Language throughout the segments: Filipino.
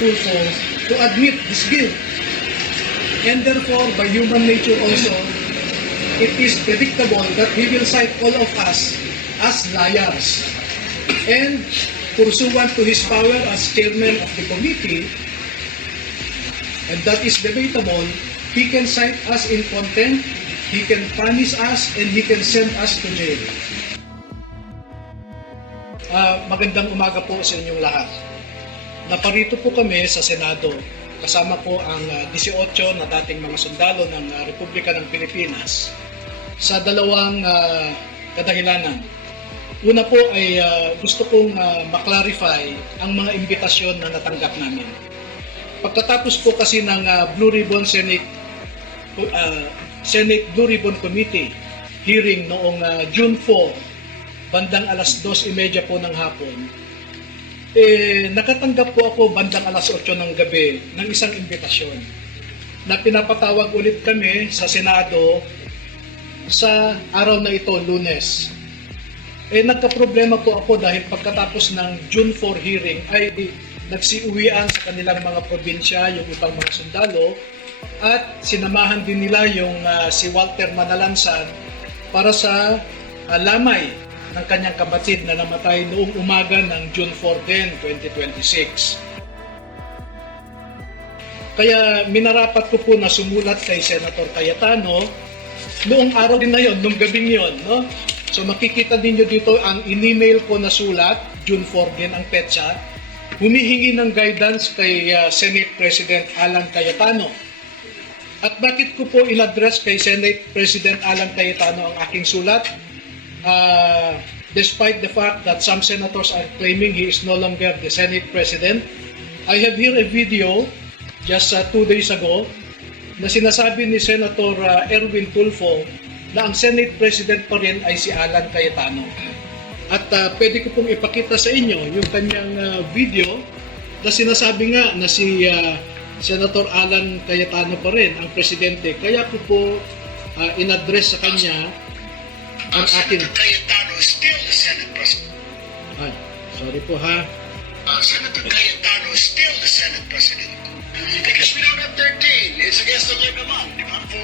Tulfo to admit his guilt. And therefore, by human nature also, it is predictable that he will cite all of us as liars. And pursuant to his power as chairman of the committee, and that is debatable, he can cite us in contempt, he can punish us, and he can send us to jail. Magandang umaga po sa inyong lahat. Naparito po kami sa Senado. Kasama po ang 18 na dating mga sundalo ng Republika ng Pilipinas sa dalawang kadahilanan. Una po ay gusto kong maklarify ang mga imbitasyon na natanggap namin. Pagkatapos po kasi ng Blue Ribbon Senate Blue Ribbon Committee hearing noong June 4, bandang alas 2:30 po ng hapon, nakatanggap po ako bandang alas 8 ng gabi ng isang imbitasyon na pinapatawag ulit kami sa Senado sa araw na ito, Lunes. Nagka-problema po ako dahil pagkatapos ng June 4 hearing ay nagsiuwian sa kanilang mga probinsya yung ibang mga sundalo at sinamahan din nila yung si Walter Manalansan para sa lamay ng kanyang kapatid na namatay noong umaga ng June 4 2026. Kaya minarapat ko po na sumulat kay Senator Cayetano noong araw din na yon, noong gabing yon, no? So makikita din nyo dito ang in-email ko na sulat, June 4 din ang petsa, humihingi ng guidance kay Senate President Alan Cayetano. At bakit ko po in-address kay Senate President Alan Cayetano ang aking sulat? Despite the fact that some senators are claiming he is no longer the Senate President, I have here a video just 2 days ago na sinasabi ni Senator Erwin Tulfo na ang Senate President pa rin ay si Alan Cayetano. At pwede ko pong ipakita sa inyo yung kanyang video na sinasabi nga na si Senator Alan Cayetano pa rin ang presidente. Kaya ko po in-address sa kanya ang akin. Senator Cayetano is still the Senate President. Sorry po ha. Senator Cayetano is still the Senate President. Because we don't have 13. It's against the law naman, di ba? For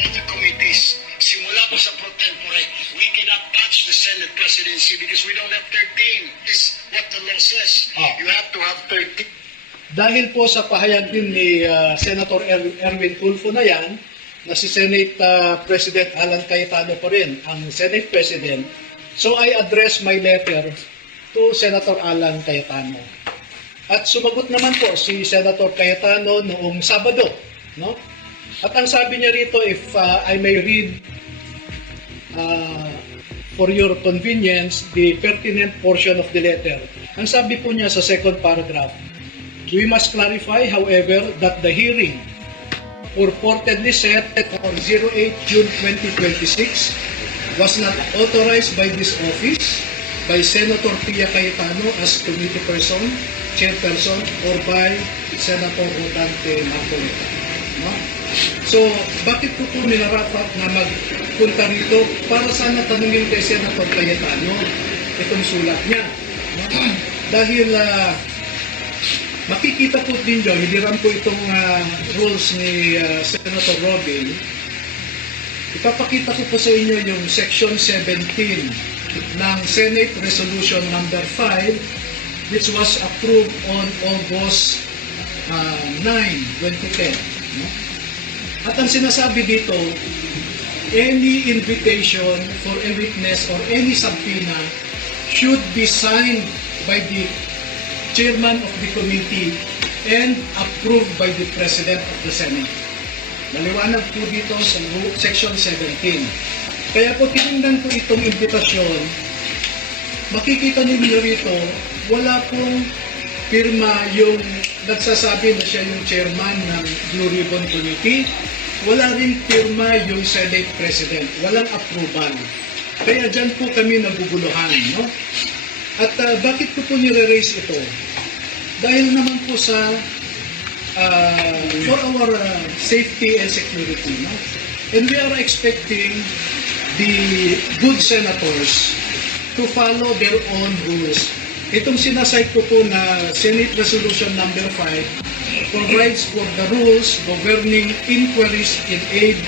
all the committees, simula po sa pro tempore, we cannot touch the Senate presidency because we don't have 13. This is what the law says. You have to have 13. Dahil po sa pahayag din ni Senator Erwin Tulfo na yan, na si Senate President Alan Cayetano pa rin ang Senate President, so I address my letter to Senator Alan Cayetano. At sumagot naman po si Senator Cayetano noong Sabado, no? At ang sabi niya rito, if I may read for your convenience the pertinent portion of the letter. Ang sabi po niya sa second paragraph, we must clarify, however, that the hearing purportedly set for 08 June 2026 was not authorized by this office, by Senator Pia Cayetano as committee person, chairperson, or by Senator Rodante Marcoleta. No? So, bakit po minarapat na magpunta rito para sana tanungin kay Senator Cayetano itong sulat niya? No? Dahil makikita po din nyo, hindi rin po itong rules ni Senator Robin. Ipapakita ko po sa inyo yung Section 17 ng Senate Resolution number 5 which was approved on August 9, 2010. No? At ang sinasabi dito, any invitation for a witness or any subpoena should be signed by the chairman of the committee and approved by the President of the Senate. Maliwanag po dito sa Section 17. Kaya po tinignan ko itong imbitasyon, makikita ninyo rito, wala pong pirma yung nagsasabi na siya yung chairman ng Blue Ribbon Committee, wala rin pirma yung Senate President, walang approval. Kaya dyan po kami naguguluhan, no? At bakit ko po nire-raise ito? Dahil naman po sa for our safety and security, no? And we are expecting the good senators to follow their own rules itong sinasite ko po na Senate Resolution number 5 provides for the rules governing inquiries in aid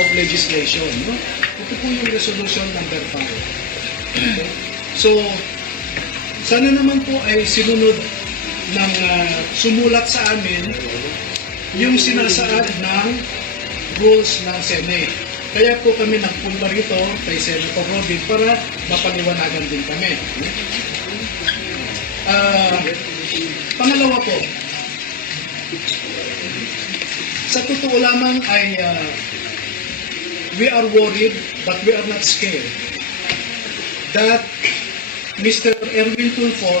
of legislation. No? Ito po yung resolution number 5. Okay? So, sana naman po ay sinunod ng sumulat sa amin yung sinasaad ng rules ng Senate. Kaya po kami nagpunta rito kay Senator Robin para mapaliwanagan din kami. Pangalawa po, sa totoo lamang ay we are worried but we are not scared that Mr. Erwin Tulfo,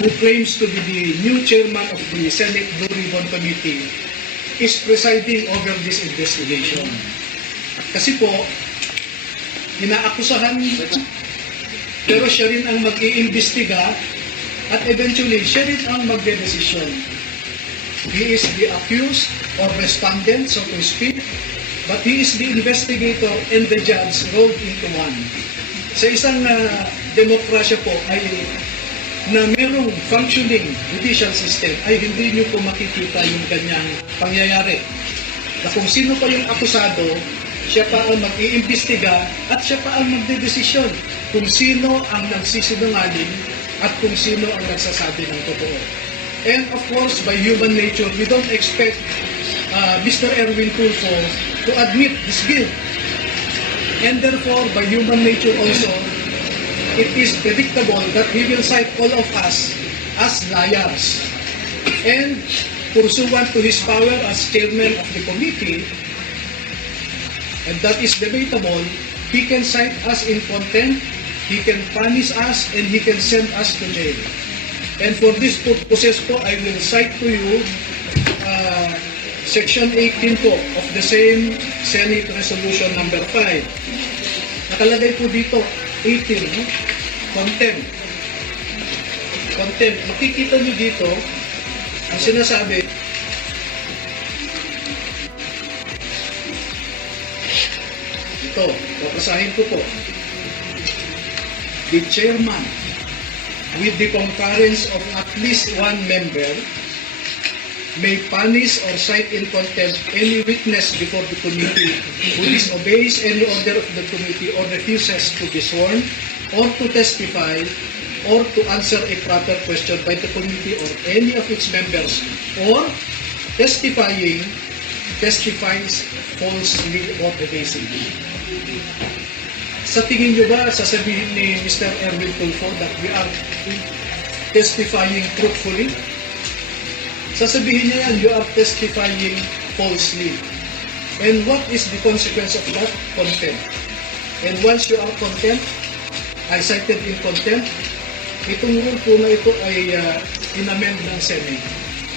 who claims to be the new chairman of the Senate Blue Ribbon Committee, is presiding over this investigation. Kasi po, inaakusahan, pero siya rin ang mag-iimbestiga at eventually siya rin ang magdedesisyon. He is the accused or respondent, so to speak, but he is the investigator and the judge rolled into one. Sa isang demokrasya po ay na merong functioning judicial system ay hindi nyo po makikita yung ganyang pangyayari. Na kung sino pa yung akusado, siya pa ang mag-iimbestiga at siya pa ang magdedesisyon kung sino ang nagsisinungaling at kung sino ang nagsasabi ng totoo. And of course, by human nature, we don't expect Mr. Erwin Tulfo to admit his guilt. And therefore, by human nature also, it is predictable that he will cite all of us as liars. And pursuant to his power as chairman of the committee, and that is debatable, he can cite us in contempt, he can punish us, and he can send us to jail. And for this purposes po, I will cite to you Section 18 po of the same Senate Resolution number 5. Nakalagay po dito, 18, no? Contempt. Contempt. Makikita nyo dito, ang sinasabi, ito, papasahin ko po. The chairman, with the concurrence of at least one member, may punish or cite in contempt any witness before the committee who disobeys any order of the committee or refuses to be sworn or to testify or to answer a proper question by the committee or any of its members or testifies falsely or evasively. Sa tingin nyo ba, sasabihin ni Mr. Erwin Tulfo that we are testifying truthfully? Sasabihin niya yan, you are testifying falsely. And what is the consequence of that? Contempt. And once you are contempt, I cited in contempt, itong rule po na ito ay inamend ng Senate.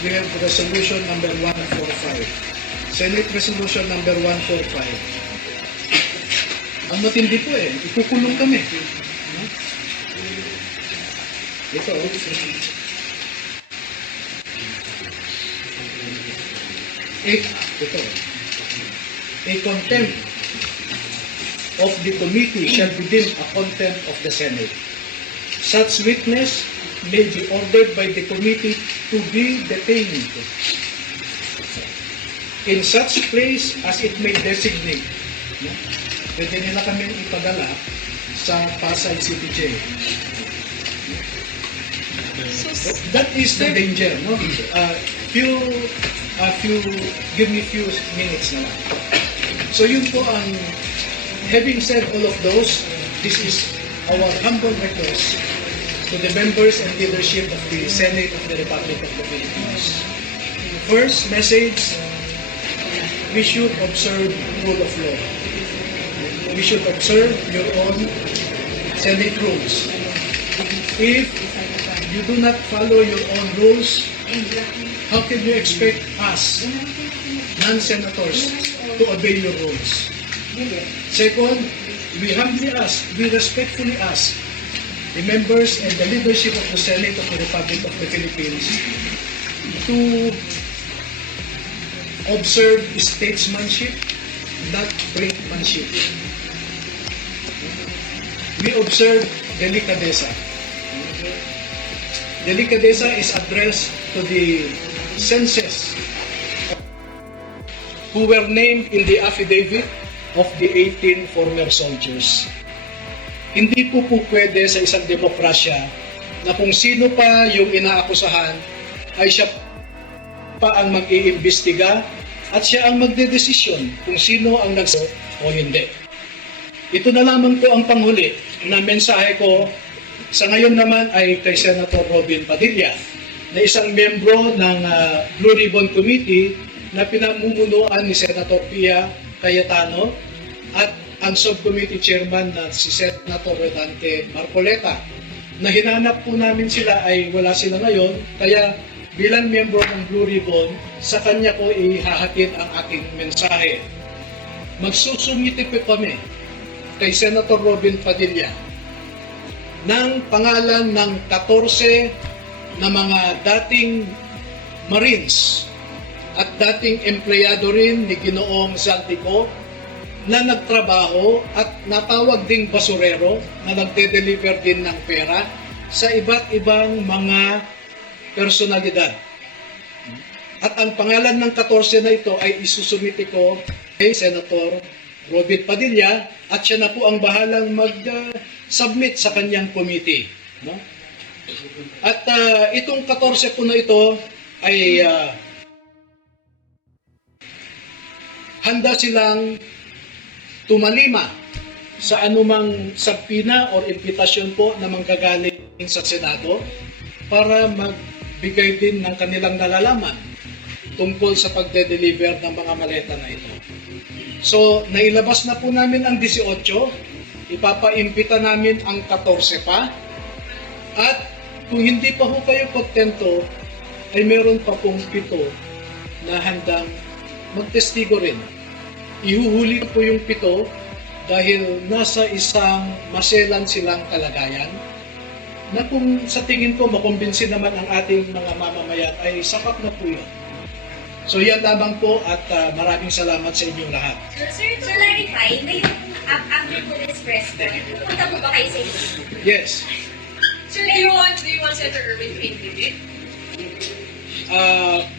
We have resolution number 145. Senate resolution number 145. Ang matindi po ikukulong kami. Ito, ito. A contempt of the committee shall be deemed a contempt of the Senate. Such witness may be ordered by the committee to be detained in such place as it may designate. Pwede nila kami ipadala sa Pasay City Jail. That is the danger, no? Give me few minutes na lang. So yun po ang, having said all of those, this is our humble request to the members and leadership of the Senate of the Republic of the Philippines. First message, we should observe rule of law. We should observe your own Senate rules. If you do not follow your own rules, how can you expect us, non-senators, to obey your rules? Second, we humbly ask, we respectfully ask the members and the leadership of the Senate of the Republic of the Philippines to observe statesmanship, not brinkmanship. We observe delicadeza. delicadeza is addressed to the census who were named in the affidavit of the 18 former soldiers. Hindi po pwede sa isang demokrasya na kung sino pa yung inaakusahan ay siya pa ang mag-iimbestiga at siya ang magdedesisyon kung sino ang nagsabi o hindi. Ito na lamang po ang panghuli na mensahe ko sa ngayon naman ay kay Senator Robin Padilla na isang membro ng Blue Ribbon Committee na pinamumunuan ni Senator Pia Cayetano at ang subcommittee chairman na si Senator Redante Marcoleta. Na hinanap po namin sila ay wala sila ngayon, kaya bilang membro ng Blue Ribbon, sa kanya ko ihahatid ang aking mensahe. Magsusumite po kami kay Senator Robin Padilla ng pangalan ng 14 na mga dating Marines at dating empleyado rin ni Ginoong Zaldico na nagtrabaho at natawag ding basurero na nagde-deliver din ng pera sa iba't ibang mga personalidad. At ang pangalan ng 14 na ito ay isusumite ko kay Senator Robin Padilla at siya na po ang bahalang mag-submit sa kanyang committee. No? At itong 14 po na ito ay handa silang tumalima sa anumang sabpina o impitasyon po na manggagaling sa Senado para magbigay din ng kanilang nalalaman tungkol sa pagde-deliver ng mga maleta na ito. So, nailabas na po namin ang 18, ipapaimpita namin ang 14 pa, at kung hindi pa ho kayo kontento, ay meron pa pong 7 na handang magtestigo rin. Ihuhuli po yung 7 dahil nasa isang maselan silang kalagayan na kung sa tingin ko makumbinsi naman ang ating mga mamamayan ay sapat na po yun. So yan lamang po at maraming salamat sa inyong lahat. Sir, to clarify, ngayong after po this press con, pupunta po ba kayo sa inyo? Yes. Sir, do you want Senator Erwin to interview?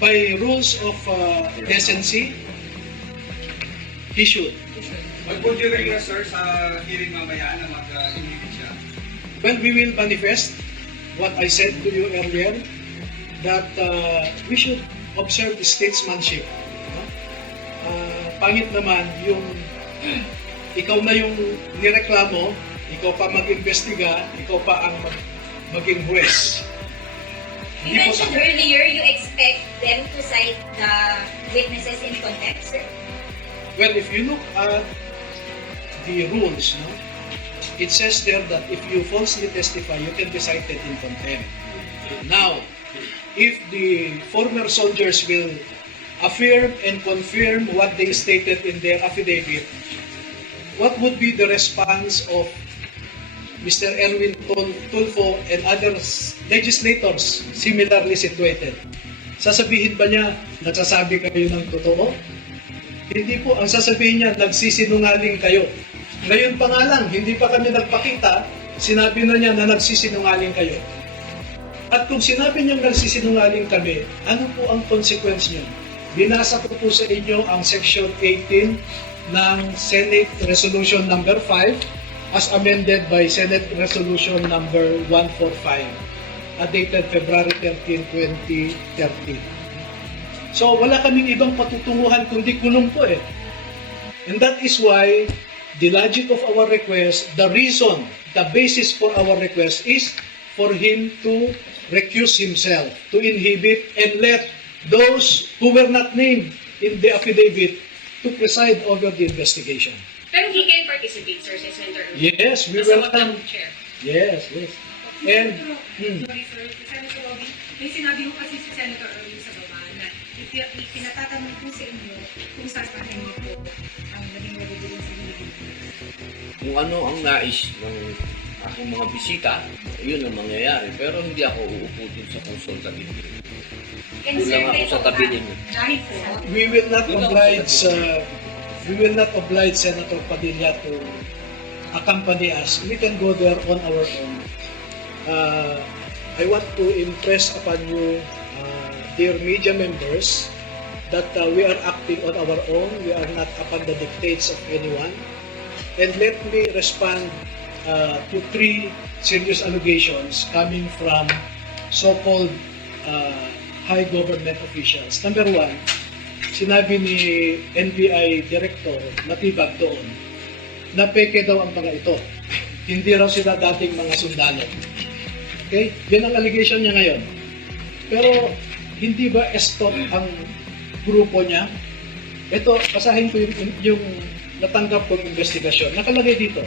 By rules of decency, he should. Mag-podium na sir sa hearing mamaya na mag-inhibit siya. Well, we will manifest what I said to you earlier, that we should observe the statesmanship. No? Pangit naman yung ikaw na yung nireklamo, ikaw pa mag-imbestiga, ikaw pa ang maging huwes. You mentioned earlier you expect them to cite the witnesses in contempt, sir? Well, if you look at the rules, no, it says there that if you falsely testify, you can be cited in contempt. Now, if the former soldiers will affirm and confirm what they stated in their affidavit, what would be the response of Mr. Erwin Tulfo and other legislators similarly situated? Sasabihin ba niya, nagsasabi kayo ng totoo? Hindi po, ang sasabihin niya, nagsisinungaling kayo. Ngayon pa nga lang, hindi pa kami nagpakita, sinabi na niya na nagsisinungaling kayo. At kung sinabi niyang nagsisinungaling kami, ano po ang consequence niyo? Binasa ko po sa inyo ang Section 18 ng Senate Resolution number 5 as amended by Senate Resolution number 145, dated February 13, 2013. So wala kaming ibang patutunguhan kundi kulong po eh. And that is why the logic of our request, the reason, the basis for our request is for him to recuse himself, to inhibit and let those who were not named in the affidavit to preside over the investigation. Pero he can participate, sir, sa Senator Erwin. Yes, we As a welcome. chair. Yes, yes. And Sorry sir, Senator Robin, may sinabi ko kasi si Senator Erwin sa baba na pinatatanong po sa inyo kung sasahin niyo po ang naging nagiging sa hearing. Kung ano ang nais ng aking mga bisita, yun ang mangyayari. Pero hindi ako uupo dun sa consultative hearing. And Doon sir, lang ako kayo sa tabi ninyo. Dahil po, we will not oblige Senator Padilla to accompany us. We can go there on our own. I want to impress upon you, dear media members, that we are acting on our own. We are not upon the dictates of anyone. And let me respond to 3 serious allegations coming from so-called high government officials. Number 1, sinabi ni NBI Director Matibag doon na peke daw ang mga ito. Hindi raw sila dating mga sundalo. Okay? Yan ang allegation niya ngayon. Pero hindi ba stop ang grupo niya? Ito, basahin ko yung natanggap kong investigasyon. Nakalagay dito,